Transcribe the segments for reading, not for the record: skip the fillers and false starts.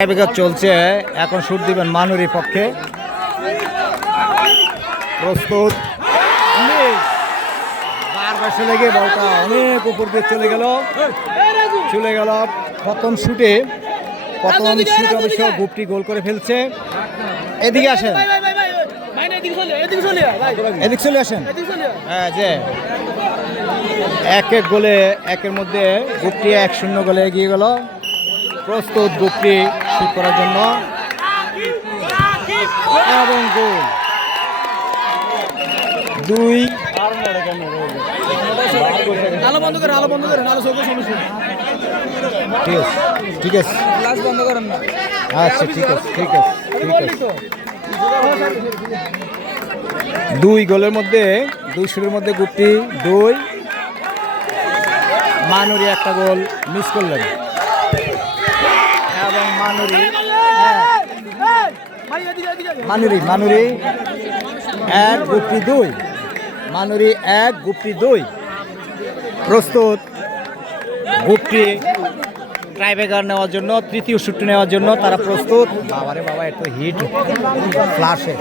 চলছে এখন শুট দিবেন মানুরির পক্ষে প্রস্তুত বাসে লেগে বলটা অনেক উপর দিয়ে চলে গেল প্রথম শুটে অবশ্য গুপটি গোল করে ফেলছে। এদিকে আসেন, এদিক চলে আসেন। হ্যাঁ, যে এক গোলে একের মধ্যে গুপটি 1-0 গোলে এগিয়ে গেল। প্রস্তুত গুপটি শুট করার জন্য এবং গোল 2। ঠিক আছে আচ্ছা, ঠিক আছে 2 গোলের মধ্যে 2 শুটের মধ্যে গুপটি 2, মানুরি একটা গোল মিস করলেন এবং মানুরি 1 গুপটি 2, মানুরি 1 গুপটি 2। প্রস্তুত গুপটি ট্রাইব্রেকার নেওয়ার জন্য, তৃতীয় শুট নেওয়ার জন্য তারা প্রস্তুত। বাবারে বাবা, এত হিট ফ্লাশে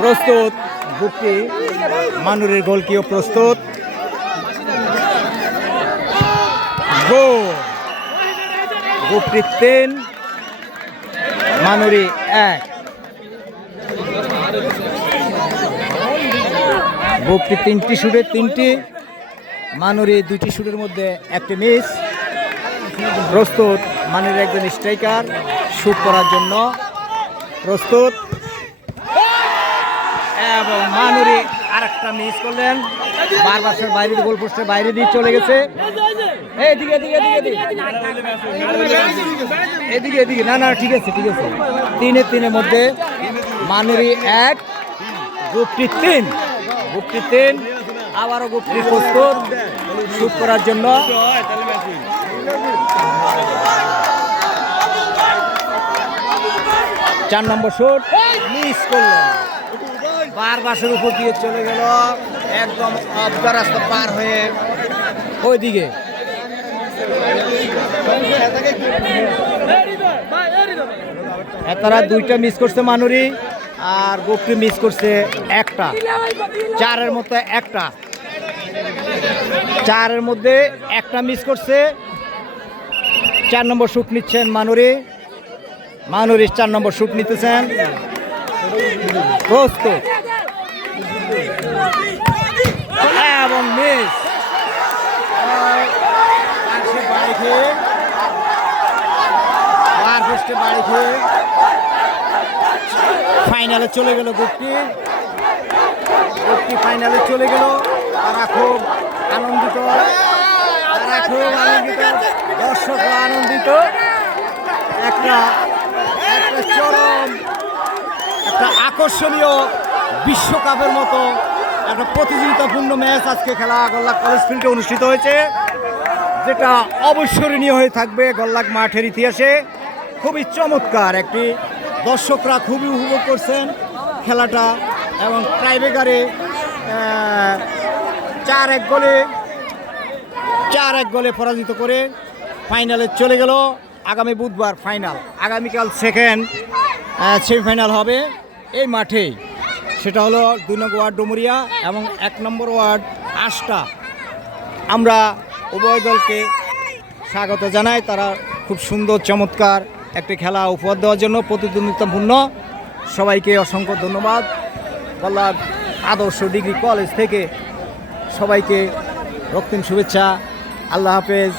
প্রস্তুত গুপটি। মানুরির গোলকিও প্রস্তুত। গোল গুপটি 3, মানুরি 1। গুপটি 3টি শুটে 3টি, মানুরি 2টি শুটের মধ্যে 1টি মিস। প্রস্তুত মানুরি একজন স্ট্রাইকার শুট করার জন্য প্রস্তুত এবং মানুরি আরেকটা মিস করলেন। বারবার বাইরে গোল পোস্টের বাইরে দিয়ে চলে গেছে। এদিকে না ঠিক আছে 3-3 মধ্যে মানুরি 1, গুপটি 3। আবারও গুপটি প্রস্তুত শুট করার জন্য। চার নম্বর শুট মিস করলেন। বাসের উপর দিয়ে চলে গেল একদম অবদা রাস্তা পার হয়ে ওইদিকে। তারা 2টা মিস করছে মানুরি, আর গুপটি মিস করছে 1টা। 4-এর মধ্যে 1টা, 4-এর মধ্যে 1টা মিস করছে। 4 নম্বর শুট নিচ্ছেন মানুরি 4 নম্বর শুট নিতেছেন। প্রস্তুত এবং মিস। বাড়ি খেয়ে ফাইনালে চলে গেল গুপটি ফাইনালে চলে গেল। তারা খুব আনন্দিত, দর্শক আনন্দিত। একটা চরম একটা আকর্ষণীয় বিশ্বকাপের মতো একটা প্রতিযোগিতাপূর্ণ ম্যাচ আজকে খেলা গোল্লাক কলেজ ফিল্ডে অনুষ্ঠিত হয়েছে, যেটা অবিস্মরণীয় হয়ে থাকবে গোল্লাক মাঠের ইতিহাসে। খুবই চমৎকার একটি, দর্শকরা খুবই উপভোগ করছেন খেলাটা এবং ট্রাইব্রেকারে 4-1 গোলে পরাজিত করে ফাইনালে চলে গেল। আগামী বুধবার ফাইনাল, আগামীকাল সেমিফাইনাল হবে এই মাঠেই। সেটা হলো 2 নং ওয়ার্ড ডুমুরিয়া এবং 1 নম্বর ওয়ার্ড আষ্টা। আমরা উভয় দলকে স্বাগত জানাই। তারা খুব সুন্দর চমৎকার একটি খেলা উপহার দেওয়ার জন্য, প্রতিদ্বন্দ্বিতাপূর্ণ। সবাইকে অসংখ্য ধন্যবাদ। গোল্লাক আদর্শ ডিগ্রি কলেজ থেকে সবাইকে রক্তিম শুভেচ্ছা। আল্লাহ হাফেজ।